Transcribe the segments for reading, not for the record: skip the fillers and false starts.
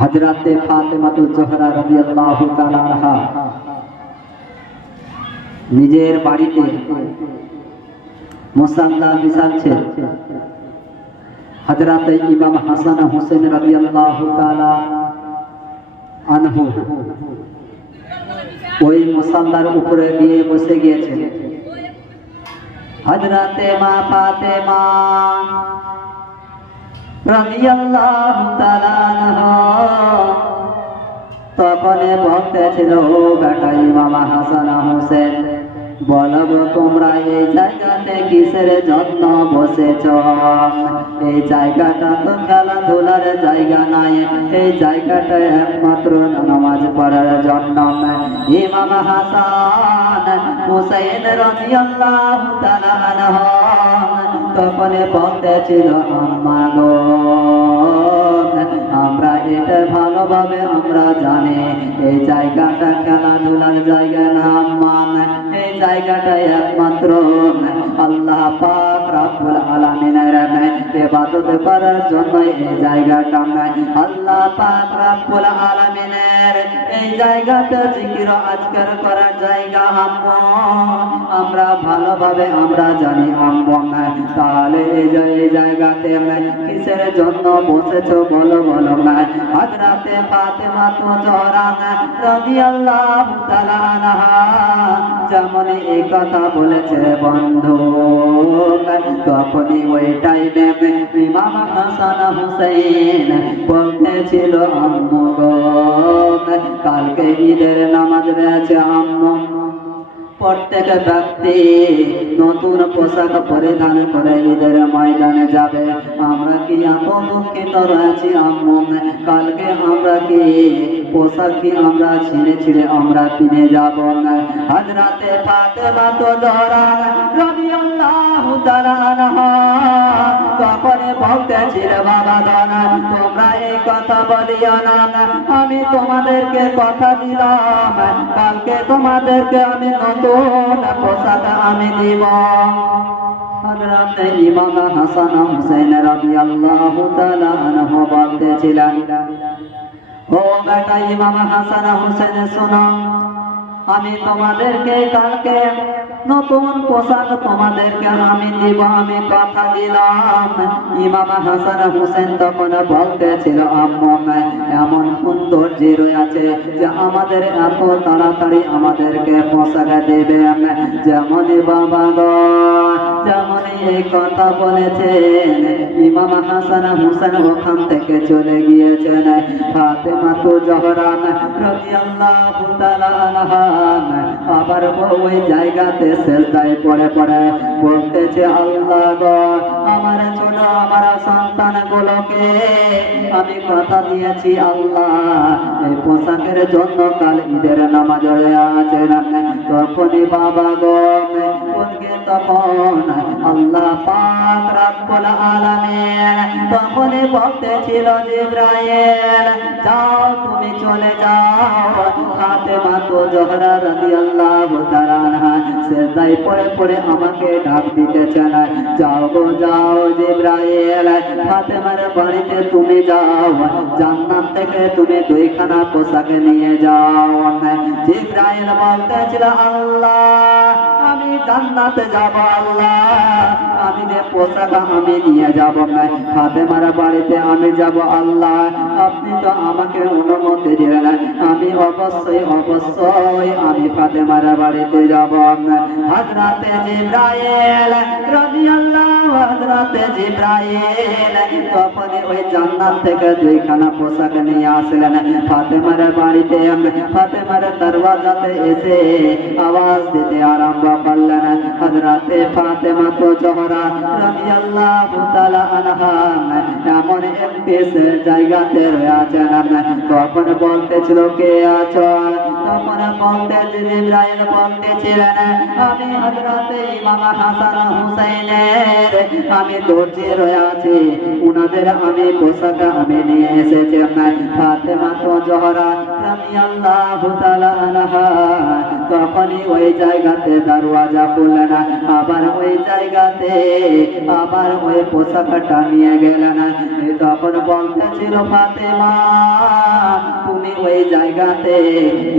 হযরতে ফাতেমাতুজ জোহরা রাদিয়াল্লাহু তাআলা আনহা নিজের বাড়িতে মুসাল্লা বিছাচ্ছে। হযরতে ইমাম হাসান হোসেন রাদিয়াল্লাহু তাআলা আনহু ওই মুসাল্লার উপরে গিয়ে বসে গিয়েছেন। হযরতে মা ফাতেমা রাদিয়াল্লাহু তাআলা আনহা তখন বলতেছিল, বেটা ইমাম হাসান হোসেন, বলো তোমরা এই জায়গাতে কিসের জন্য বসেছ? এই জায়গাটা তো খেলাধুলার জায়গা নাই, এই জায়গাটা একমাত্র নামাজ পড়ার জন্য। ইমাম হাসান হুসাইন রাদিয়াল্লাহু তাআলা আনহু তখন বলতেছিল, আম্মা গো, আমরা এটা ভালোভাবে আমরা জানি এই জায়গাটা খেলাধুলার জায়গা না আম্মা, এই জায়গাটা একমাত্র আল্লাহ পাক রব্বুল আলামিনের ইবাদত করার জন্য এই জায়গাটা। আল্লাহ পাক রব্বুল আলামিনের এই জায়গাটা জিকির আজকার করার জায়গা আম্মা, আমরা ভালোভাবে আমরা জানি আম্মা। তাহলে এই জায়গাতে কিসের জন্য বসেছো বলো বলো? হযরতে ফাতেমাতুজ জোহরা রাদিয়াল্লাহু তাআলা আনহা যেমন এই কথা বলেছে বন্ধু, তখনই ওই টাইমে ইমাম হাসান হুসাইন বলতেছিল, আম্মু গো, কালকে ঈদের নামাজ রয়েছে আম্মু, প্রত্যেক ব্যক্তি নতুন পোশাক পরিধান করে ঈদের ময়দানে যাবে। আমরা কি এত দুঃখিত রয়েছি আম্মু, কালকে আমরা কি পোশাক কি আমরা ছিঁড়ে ছিঁড়ে আমরা কিনে যাব? হযরতে ফাতেমাতুজ জোহরা রাদিয়াল্লাহু তাআলা আনহা তখন বলতেছিল, বাবা দানা, তোমরা এই কথা বলিও না, আমি তোমাদেরকে কথা দিলাম কালকে তোমাদেরকে আমি নতুন পোশাক আমি দিব। হযরতে ইমাম হাসান হুসাইন রাদিয়াল্লাহু তাআলা আনহু বলতেছিলেন, ও বেটা ইমাম হাসান হুসাইন, শোনো, আমি তোমাদেরকে কালকে নতুন পোশাক তোমাদেরকে আমি দিব, আমি কথা দিলাম। ইমাম হাসান হোসেন তখন বলতেছিল, আম্মু, এমন সৌন্দর্য রয়েছে যে আমাদের এত তাড়াতাড়ি আমাদেরকে পোশাক দেবে? যেমন বাবা গো, যেমন এই কথা বলেছেন, ইমাম হাসান হোসেন ওখান থেকে চলে গিয়েছেন। ফাতেমাতুজ জোহরা রাদিয়াল্লাহু তাআলা আনহা আবার ওই জায়গাতে সেজদায় পড়ে পড়ে বলতেছে, আল্লাহ গো, আমার ছোট আমার সন্তানগুলোকে আমি কথা দিয়েছি আল্লাহ এই পোশাকের জন্য কাল ঈদের নামাজ আছে। তখনই বাবা গো, তখন আল্লাহ পাক রব্বুল আলামিন তখনই বলতেছিল, জিবরাইল যাও, তুমি চলে যাও, ফাতেমাতুজ জোহরা রাদিয়াল্লাহু তাআলা আনহা সেজদায় পড়ে পড়ে আমাকে ডাক দিতেছেন, যাও গো যাও জিবরাইল, ফাতেমার বাড়িতে তুমি যাও, জান্নাত থেকে তুমি দুইখানা পোশাক নিয়ে যাও। জিবরাইল বলতেছিল, আল্লাহ, আমি জান্নাতে যাব, আল্লাহ, আমি যে পোশাক আমি নিয়ে যাব, ফাতেমার বাড়িতে আমি যাব, আল্লাহ, আপনি তো আমাকে অনুমতি দিলেন, আমি অবশ্যই অবশ্যই আমি ফাতেমার বাড়িতে যাব। হযরতে জিবরাইল রাদিয়াল্লাহু হযরতে জিবরাইল তখন ওই জান্নাত থেকে দুইখানা পোশাক নিয়ে আসলেন ফাতেমার বাড়িতে। ফাতেমার দরওয়াজাতে এসে আওয়াজ দিতে আরম্ভ করলেন, হযরতে ফাতেমাতুজ জোহরা রাদিয়াল্লাহু তাআলা আনহা এমন একটি জায়গাতে রয়েছেন। তখন বলতেছিল, কে আছো? তখন বলতে জিবরাইল বলতেছিলেন আমি হযরত ইমাম হাসান হুসাইনের আমি দরজে রয়ে আছি উনাদের আমি পোশাক আমি নিয়ে এসেছি ফাতেমা তো জোহরা রাদিয়াল্লাহু তাআলা আনহা তখনই ওই জায়গাতে দরওয়াজা খুললেন আবার ওই জায়গাতে আবার ওই পোশাকটা নিয়ে গেলেন তখন বলতেছিল ফাতেমা তুমি ওই জায়গাতে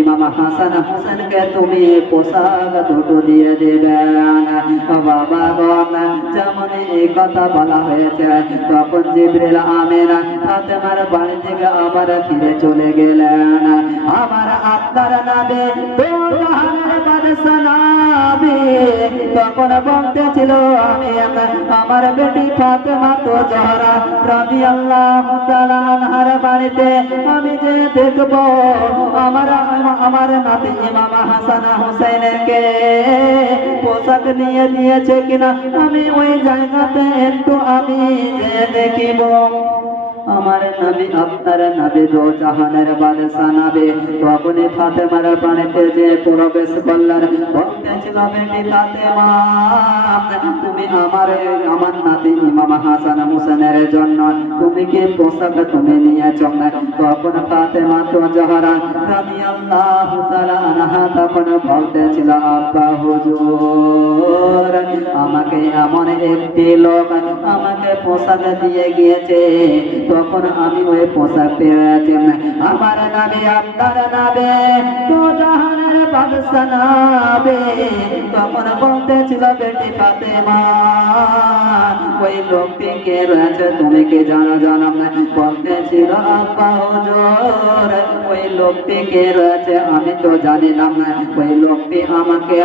ইমাম হাসান হোসেনকে তুমি পোশাক দুটো দিয়ে দেবেন বাবা গণ যেমন এই কথা বলা হয়েছে তখন জিবরিল আমিন ফাতেমার বাড়ি থেকে আবার ফিরে চলে গেলেন আমার আপনার নামে দোজাহানের বাদশা নবী তখন বলতেছিল আমি আমার বেটি ফাতেমা তো জোহরা রাদিয়াল্লাহু তাআলা আনহার বাড়িতে আমি যে দেখব আমার নাতি ইমাম হাসান হুসাইনকে পোশাক নিয়ে দিয়েছে কিনা আমি ওই জায়গাতে একটু আমি যে দেখিব আমার নবী আপনার নবী দোজাহানের বাদশা নবী তখনই ফাতেমার বাড়িতে যে প্রবেশ করলেন বলতেছিল বেটি ফাতেমা তুমি আমার নাতি ইমাম হাসান হোসেনের জন্য তুমি কি পোশাক তুমি নিয়েছ তখন ফাতেমা তো জোহরা রাদিয়াল্লাহু তাআলা আনহা তখন বলতেছিল আব্বা হুজুর আমাকে এমন একটি লোক আমাকে পোশাক দিয়ে গিয়েছে তখন আমি ওই পোশাক পেয়েছি আমার নামে আপনার নামে তো জাহানের বাদশা নবী তখন বলতেছিল বেটি ফাতেমা ওই লোকটি কে রয়েছে তুমি কি জানো বলতেছিল আব্বা হুজুর ওই লোকটি কে রয়েছে আমি তো জানি না ওই লোকটি আমাকে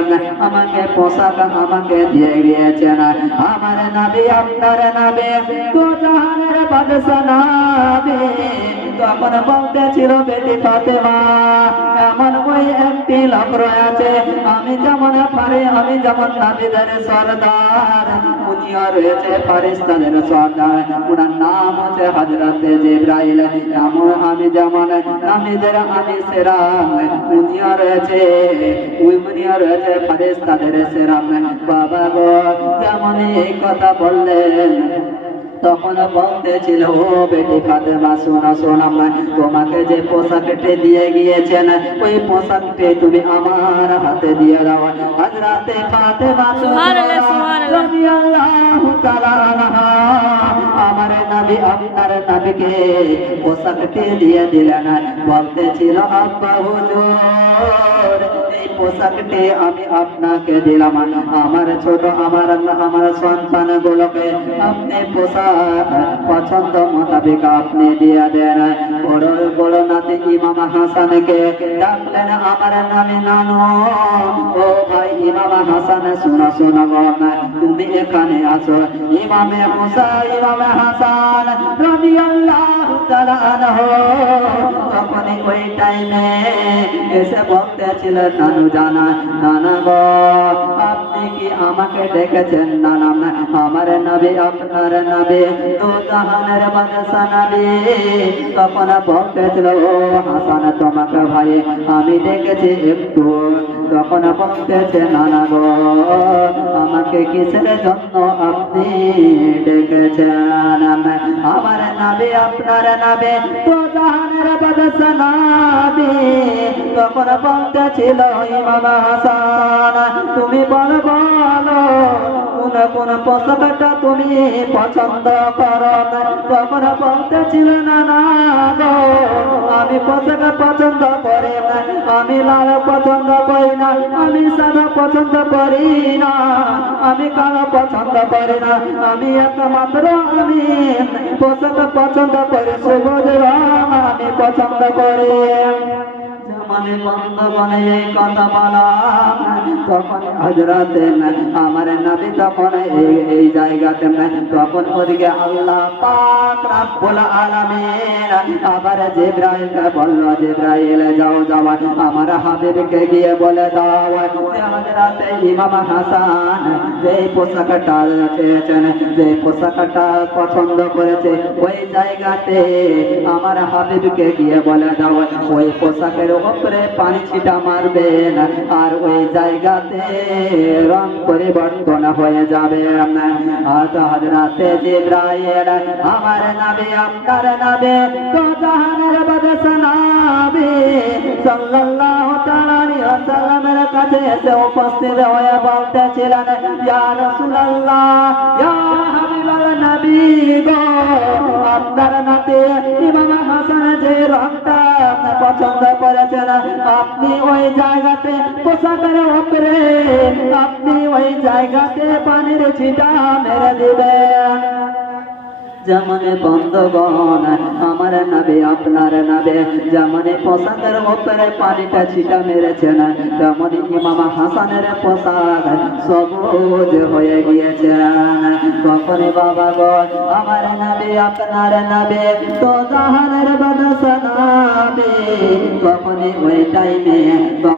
পোশাক আমাকে দিয়ে গিয়েছেন আমার নবী আপনার নামে তো জাহানের বাদশা নবী তখন বলতেছিল বেটি ফাতেমা এমন ওই একটি লোক রয়েছে আমি যেমন নবীদের সরদার উনিও রয়েছে ফেরেশতাদের সরদার ওনার নাম হচ্ছে হযরত জিবরাইল আমি যেমন নবীদের আমি সেরা উনিও রয়েছে ফেরেশতাদের সেরা বাবা গো যেমন এই কথা বললেন তখন বলতেছিল ও বেটি ফাতেমা শোনো তোমাকে যে পোশাকটি দিয়ে গিয়েছেন ওই পোশাকটি তুমি আমার হাতে দিয়ে দাও হযরত ফাতেমা রাদিয়াল্লাহু তাআলা আনহা আমার নবী আপনার নবীকে পোশাকটি দিয়ে দিলেন বলতেছিল আব্বা হুজুর এই পোশাকটি আমি আপনাকে দিলাম আমার ছোট আমার সন্তানগুলোকে আপনি পোশাক পছন্দ মোতাবেক আপনি দিয়ে দেন বড় নাতি ইমাম হাসানকে ডাকলেন আমার নামে নানু ও ভাই ইমাম হাসান শোনো তুমি এখানে আসো ইমাম হাসান রাদিয়াল্লাহু তাআলা আনহু তখন ওই টাইমে এসে বলতেছিল নানা গো আপনি কি আমাকে ডেকেছেন নানা আমার নবী আপনার নবী দোজাহানের বাদশা নবী তখন বলতেছিল ও হাসান তোমাকে ভাই আমি ডেকেছি একটু তখন বলতেছে নানা গো আমাকে কিসের জন্য আপনি ডেকেছেন আমার নবী আপনার নবী দোজাহানের বাদশা নবী তখন বলতেছিল ইমাম হাসান তুমি বলো কোন পোশাকটা তুমি পছন্দ করো তখন বলতেছিল না আমি পোশাক পছন্দ করি না আমি লাল পছন্দ করি না আমি সাদা পছন্দ করি না আমি কালো পছন্দ করি না আমি একমাত্র আমি পোশাক পছন্দ করি সবুজ রং আমি পছন্দ করি মানে বন্ধগণে এই কথা বলা তখন হযরত আমার নবী তখন এই জায়গাতে তখন ওদিকে আল্লাহ পাক রব্বুল আলামিন আবার জিবরাইলকে বলল জিবরাইল যাও আমার হাবিবকে গিয়ে বলে দাও যে হযরত ইমাম হাসান যে পোশাকটা চেয়েছেন যে পোশাকটা পছন্দ করেছে ওই জায়গাতে আমার হাবিবকে গিয়ে বলে দাও ওই পোশাকের উপরে পানি ছিটা মারবেন আর ওই জায়গাতে রং পরিবর্তন হয়ে যাবে। আর হযরতে জিবরাইল আমার নবী আপনার নবী তো জাহানের বাদশা নবী সাল্লাল্লাহু তাআলা আলাইহি ওয়াসাল্লামের কাছে এসে উপস্থিত হয়ে বলতেছিলেন, ইয়া রাসূলুল্লাহ, ইয়া হাবিবাল নবী গো, আপনার নাতি ইমাম হাসান যে রংটা পছন্দ করেছেন, আপনি ওই জায়গাতে পোশাকের উপরে আপনি ওই জায়গাতে পানির ছিটা মেরে দিবেন। যেমন বন্ধগণ আমার নবী আপনার নবী যেমন পোশাকের উপরে পানিটা ছিটা মেরেছেন, তেমন ইমাম হাসানের পোশাক সবুজ হয়ে গিয়েছেন। তখন বাবা গো আমার নবী আপনার নবী তো জাহানের বাদশা নবী, তখন ওই টাইমে